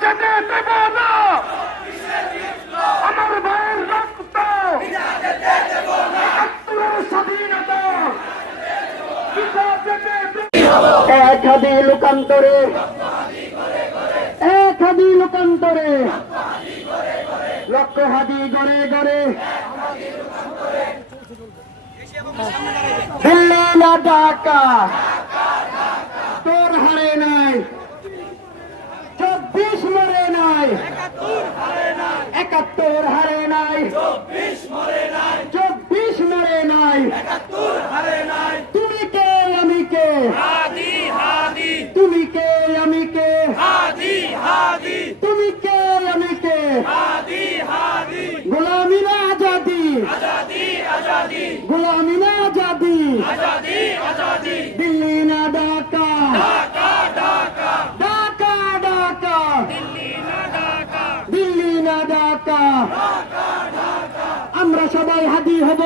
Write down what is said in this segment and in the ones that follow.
যেতে দেব না। আমার ভাইয়ের রক্ত স্বাধীনতা। এক হাদি লোকান্তরে, এক হাদি লোকান্তরে। লক্ষ ঢাকা তোর হারে নাই চব্বিশ মরে নাই একাত্তর হারে নাই। চব্বিশ মরে নাই। চব্বিশ মরে নাই। একাত্তর হারে নাই। তুমি কে আমি কে? হাদি হাদি। তুমি কে আমি কে? হাদি হাদি। তুমি কে আমি কে? হাদি হাদি। গোলামি না আজাদি। আজাদি আজাদি। গোলামি না আজাদি। আজাদি আজাদি। দিল্লি না আমরা সবাই হাদি হব।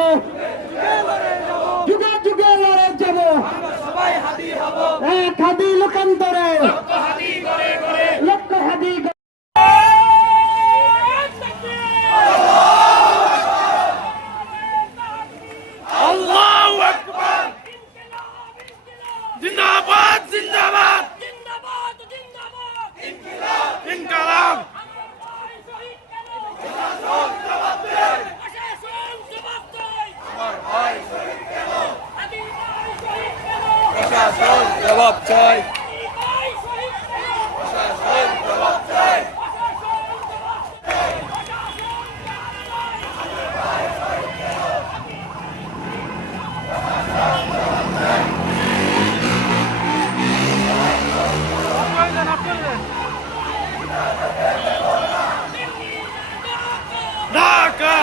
যুগে যুগে লড়ে যাব। এক হাদি লোকান্তরে। জবাব চাই